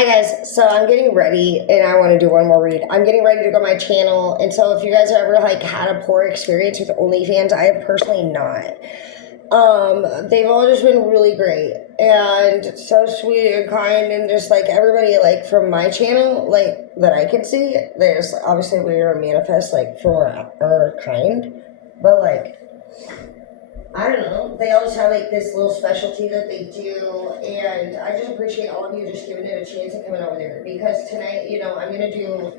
Hi guys, so I'm getting ready and I want to do one more read. I'm getting ready to go on my channel, and so if you guys have ever had a poor experience with OnlyFans, I have personally not. They've all just been really great and so sweet and kind, and just everybody from my channel that I can see, there's obviously we are manifest from our kind, but I don't know. They always have this little specialty that they do, and I just appreciate all of you just giving it a chance and coming over there. Because tonight, I'm gonna do.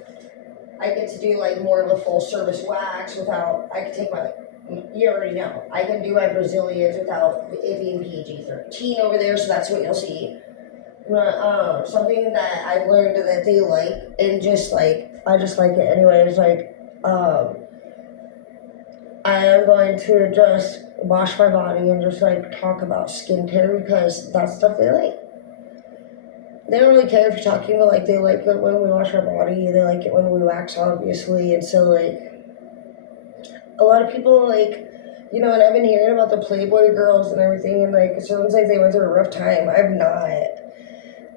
I get to do more of a full service wax without. I can take my. You already know. I can do my Brazilians without it being PG-13 over there, so that's what you'll see. Something that I've learned that they like, and just I just like it anyway. Is I am going to just wash my body and just talk about skincare because that's stuff they like. They don't really care if you're talking, but they like it when we wash our body. They like it when we wax, obviously. And so a lot of people and I've been hearing about the Playboy girls and everything, and it sounds like they went through a rough time. I've not.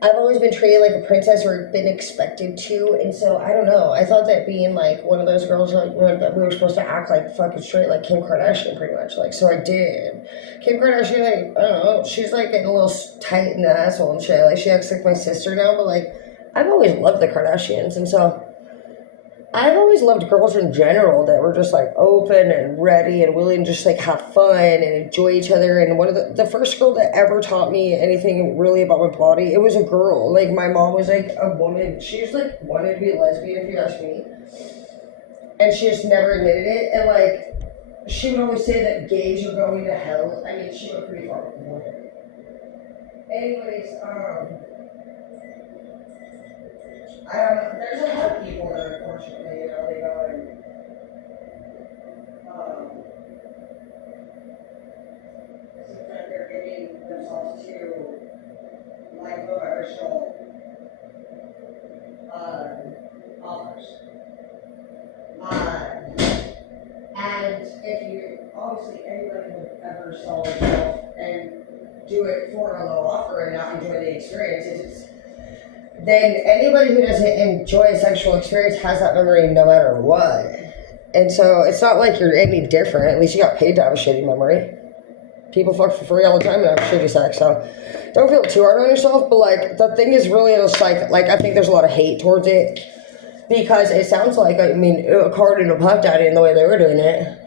I've always been treated like a princess or been expected to, and so I don't know. I thought that being one of those girls that we were supposed to act fucking straight like Kim Kardashian, pretty much. So I did. Kim Kardashian, I don't know. She's getting a little tight in the asshole and shit. She acts like my sister now, but I've always loved the Kardashians, and so I've always loved girls in general that were just open and ready and willing to just have fun and enjoy each other. And one of the first girl that ever taught me anything really about my body, it was a girl. My mom was a woman. She just wanted to be a lesbian, if you ask me, and she just never admitted it. And she would always say that gays are going to hell. I mean, she went pretty far with it. Anyways, there's a lot of people that unfortunately, they go and, seems like they're getting themselves to, commercial, offers. And if you, obviously anybody would ever sell themselves and do it for a low offer and not enjoy the experience, then anybody who doesn't enjoy a sexual experience has that memory no matter what. And so it's not like you're any different. At least you got paid to have a shitty memory. People fuck for free all the time and have shitty sex, so don't feel too hard on yourself. But the thing is really just I think there's a lot of hate towards it, because it sounds according to Puff Daddy and the way they were doing it,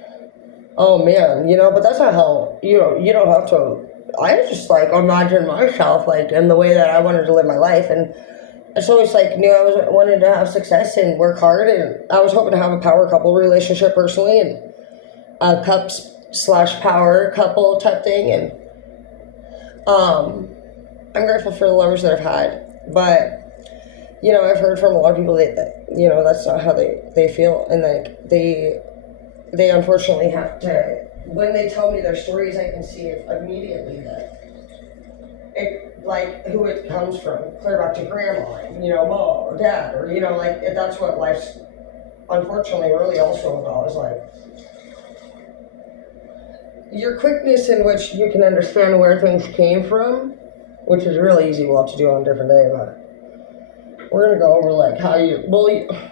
oh man, but that's not how, you don't have to. I just imagine myself in the way that I wanted to live my life, and I just always knew I wanted to have success and work hard, and I was hoping to have a power couple relationship personally, and a cups/power couple type thing, and I'm grateful for the lovers that I've had, but I've heard from a lot of people that that's not how they feel, and they unfortunately have to. When they tell me their stories, I can see it immediately that who it comes from, clear back to grandma, mom or dad, or that's what life's unfortunately really also about, is your quickness in which you can understand where things came from, which is really easy. We'll have to do on a different day, but we're gonna go over how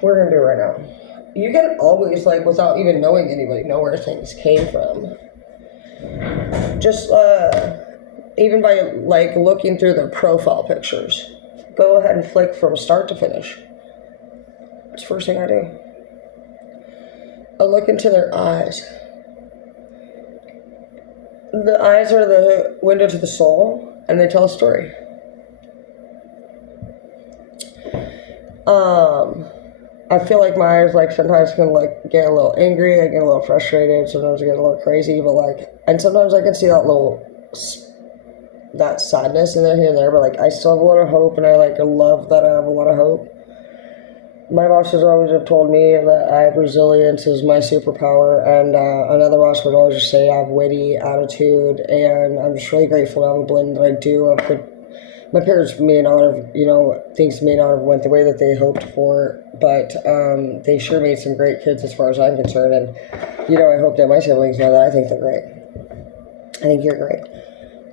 we're gonna do it right now. You can always without even knowing anybody, know where things came from. Just even by looking through their profile pictures. Go ahead and flick from start to finish. That's the first thing I do. I look into their eyes. The eyes are the window to the soul, and they tell a story. I feel my eyes sometimes can get a little angry, I get a little frustrated, sometimes I get a little crazy, but and sometimes I can see that sadness in there here and there, but I still have a lot of hope, and I love that I have a lot of hope. My bosses always have told me that I have resilience is my superpower, and another boss would always just say I have witty attitude, and I'm just really grateful to have a blend that I do of good. My parents may not have, things may not have went the way that they hoped for, but they sure made some great kids as far as I'm concerned, and, I hope that my siblings know that I think they're great. I think you're great.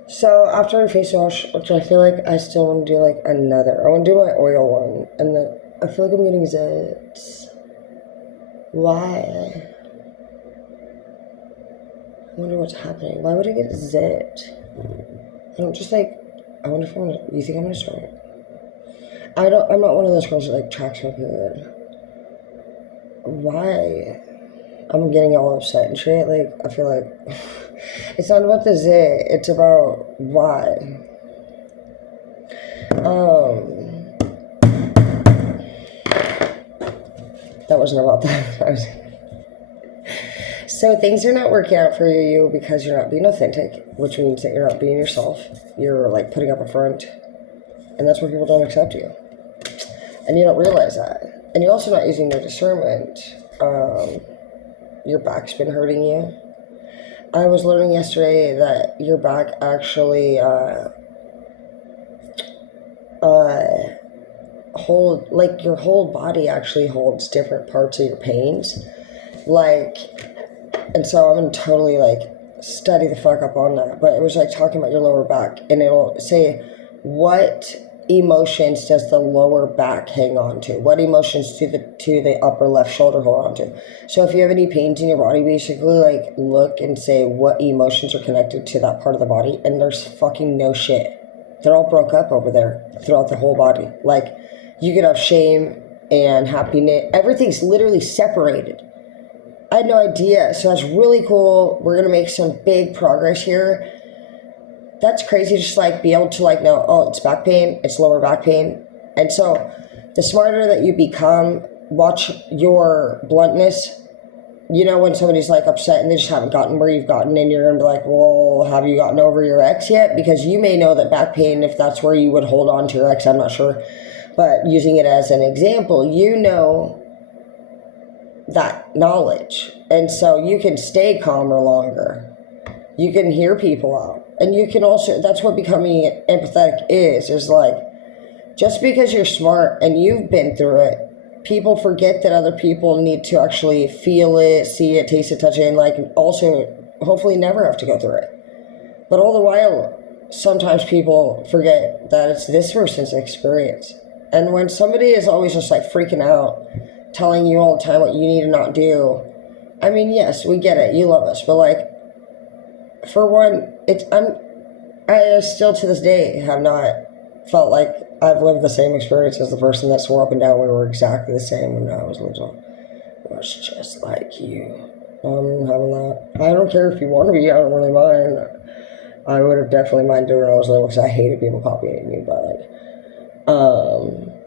So after my face wash, which I feel like I still want to do like another. I want to do my oil one, and then I feel like I'm getting zits. Why? I wonder what's happening. Why would I get zit? I don't just like. I wonder if I'm gonna. You think I'm gonna start? I don't. I'm not one of those girls that like tracks my period. Why? I'm getting all upset and shit. Like I feel like it's not about the zit. It's about why. That wasn't about that. So things are not working out for you because you're not being authentic, which means that you're not being yourself. You're like putting up a front, and that's where people don't accept you. And you don't realize that. And you're also not using your discernment. Your back's been hurting you. I was learning yesterday that your back actually your whole body actually holds different parts of your pains. Like, and so I'm gonna totally like study the fuck up on that. But it was like talking about your lower back, and it'll say what emotions does the lower back hang on to? What emotions do the upper left shoulder hold on to? So if you have any pains in your body, basically like look and say what emotions are connected to that part of the body, and there's fucking no shit. They're all broke up over there throughout the whole body. Like you could have shame and happiness. Everything's literally separated. I had no idea. So that's really cool. We're going to make some big progress here. That's crazy. Just like be able to like know, oh, it's back pain, it's lower back pain. And so the smarter that you become, watch your bluntness. You know, when somebody's like upset and they just haven't gotten where you've gotten, and you're going to be like, well, have you gotten over your ex yet? Because you may know that back pain, if that's where you would hold on to your ex, I'm not sure. But using it as an example, you know that knowledge, and so you can stay calmer longer. You can hear people out, and you can also, that's what becoming empathetic is like, just because you're smart and you've been through it, people forget that other people need to actually feel it, see it, taste it, touch it, and like also hopefully never have to go through it. But all the while, sometimes people forget that it's this person's experience. And when somebody is always just like freaking out, telling you all the time what you need to not do. I mean, yes, we get it. You love us. But like, for one, I still to this day have not felt like I've lived the same experience as the person that swore up and down we were exactly the same when I was little. It was just like you. Having that. I don't care if you want to be. I don't really mind. I would have definitely minded when I was little because I hated people copying me. But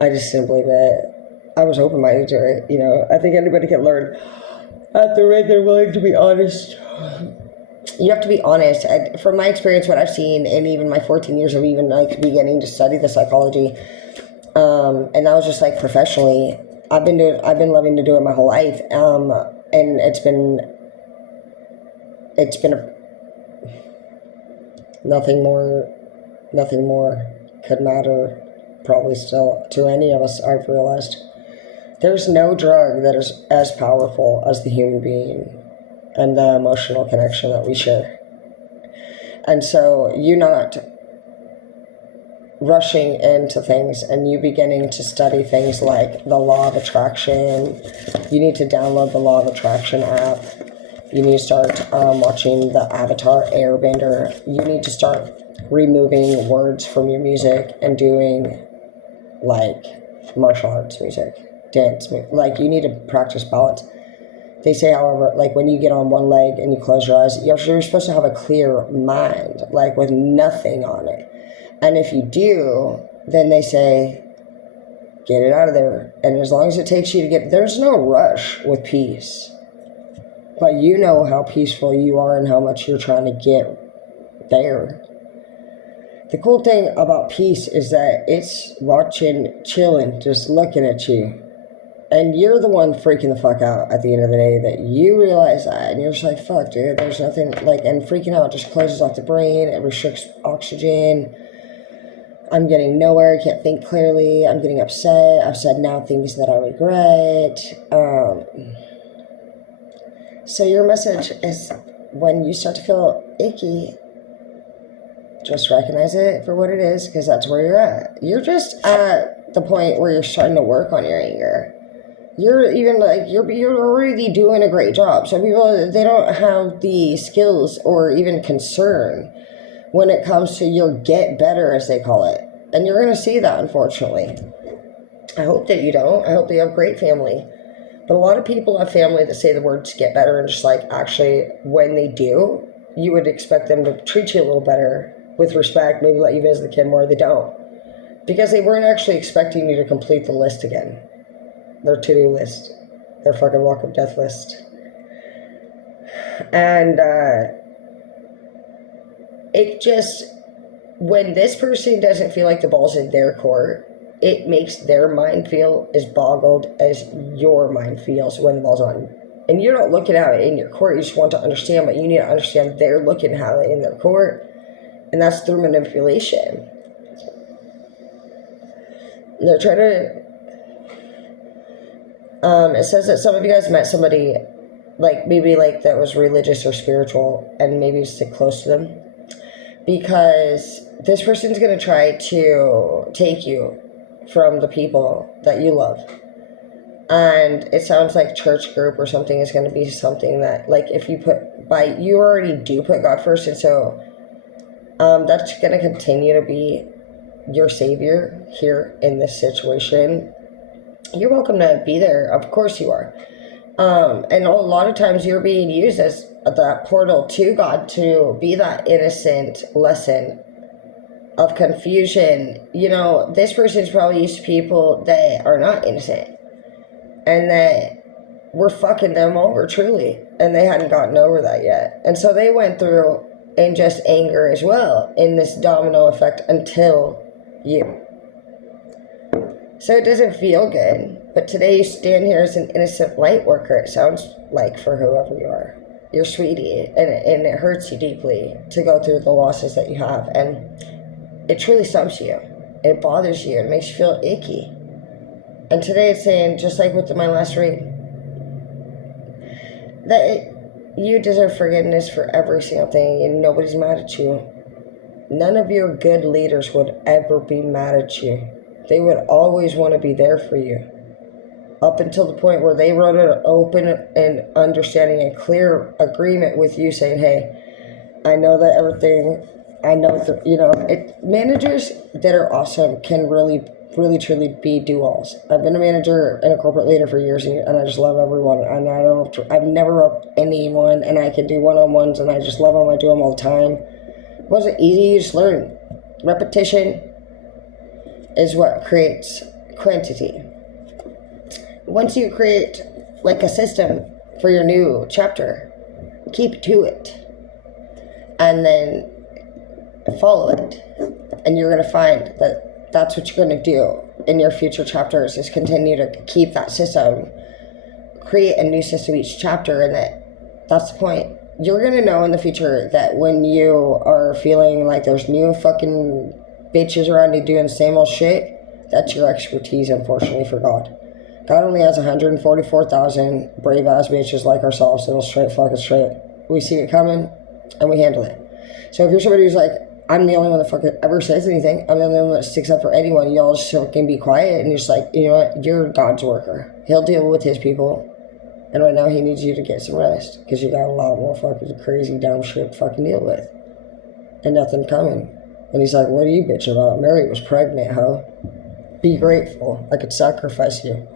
I just simply that I was open-minded to it. You know, I think anybody can learn at the rate they're willing to be honest. You have to be honest. From my experience, what I've seen, and even my 14 years of even like beginning to study the psychology, and that was just like professionally. I've been loving to do it my whole life, and it's been nothing more could matter. Probably still to any of us, I've realized. There's no drug that is as powerful as the human being and the emotional connection that we share. And so you not rushing into things and you beginning to study things like the law of attraction. You need to download the law of attraction app. You need to start watching the Avatar Airbender. You need to start removing words from your music and doing like martial arts music, dance music. Like you need to practice balance. They say, however, like when you get on one leg and you close your eyes, you're supposed to have a clear mind, like with nothing on it. And if you do, then they say, get it out of there. And as long as it takes you to get, there's no rush with peace. But you know how peaceful you are and how much you're trying to get there. The cool thing about peace is that it's watching, chilling, just looking at you. And you're the one freaking the fuck out at the end of the day that you realize that. And you're just like, fuck, dude, there's nothing, like, and freaking out just closes off the brain. It restricts oxygen. I'm getting nowhere. I can't think clearly. I'm getting upset. I've said now things that I regret. So your message is when you start to feel icky, Just recognize it for what it is, because that's where you're at. You're just at the point where you're starting to work on your anger. You're even like, you're already doing a great job. Some people, they don't have the skills or even concern when it comes to your get better, as they call it. And you're going to see that, unfortunately. I hope that you don't. I hope that you have great family. But a lot of people have family that say the words get better, and just like, actually, when they do, you would expect them to treat you a little better with respect, maybe let you visit the kid more. They don't. Because they weren't actually expecting you to complete the list again. Their to-do list. Their fucking walk of death list. And it just, when this person doesn't feel like the ball's in their court, it makes their mind feel as boggled as your mind feels when the ball's on. And you're not looking at it in your court, you just want to understand, but you need to understand they're looking at it in their court, and that's through manipulation. They're trying to, it says that some of you guys met somebody, like, maybe, like, that was religious or spiritual, and maybe stick close to them, because this person's going to try to take you from the people that you love. And it sounds like church group or something is going to be something that, like, if you you already do put God first, and so that's going to continue to be your savior here in this situation. You're welcome to be there. Of course you are. And a lot of times you're being used as that portal to God to be that innocent lesson of confusion. You know, this person's probably used to people that are not innocent, and that we're fucking them over, truly. And they hadn't gotten over that yet. And so they went through in just anger as well, in this domino effect until you. So it doesn't feel good. But today you stand here as an innocent light worker, it sounds like, for whoever you are. You're sweetie. And it hurts you deeply to go through the losses that you have. And it truly stumps you. It bothers you. It makes you feel icky. And today it's saying, just like with my last read, that you deserve forgiveness for every single thing, and nobody's mad at you. None of your good leaders would ever be mad at you. They would always want to be there for you. Up until the point where they wrote an open and understanding and clear agreement with you, saying, hey, I know that everything, I know that, managers that are awesome can really truly be do-alls. I've been a manager and a corporate leader for years, and I just love everyone. And I've never wrote anyone, and I can do one-on-ones, and I just love them. I do them all the time. It wasn't easy. You just learn. Repetition is what creates quantity. Once you create like a system for your new chapter, keep to it, and then follow it, and you're going to find that that's what you're going to do in your future chapters, is continue to keep that system, create a new system each chapter, and that's the point. You're going to know in the future that when you are feeling like there's new fucking bitches around you doing the same old shit, that's your expertise, unfortunately, for God. God only has 144,000 brave-ass bitches like ourselves that'll fucking straight. We see it coming, and we handle it. So if you're somebody who's like, I'm the only one that fucking ever says anything, I'm the only one that sticks up for anyone, y'all just fucking be quiet, and you're just like, you know what, you're God's worker. He'll deal with his people, and right now he needs you to get some rest, because you got a lot more fucking crazy, dumb shit to fucking deal with, and nothing coming. And he's like, what are you bitching about? Mary was pregnant, huh? Be grateful. I could sacrifice you.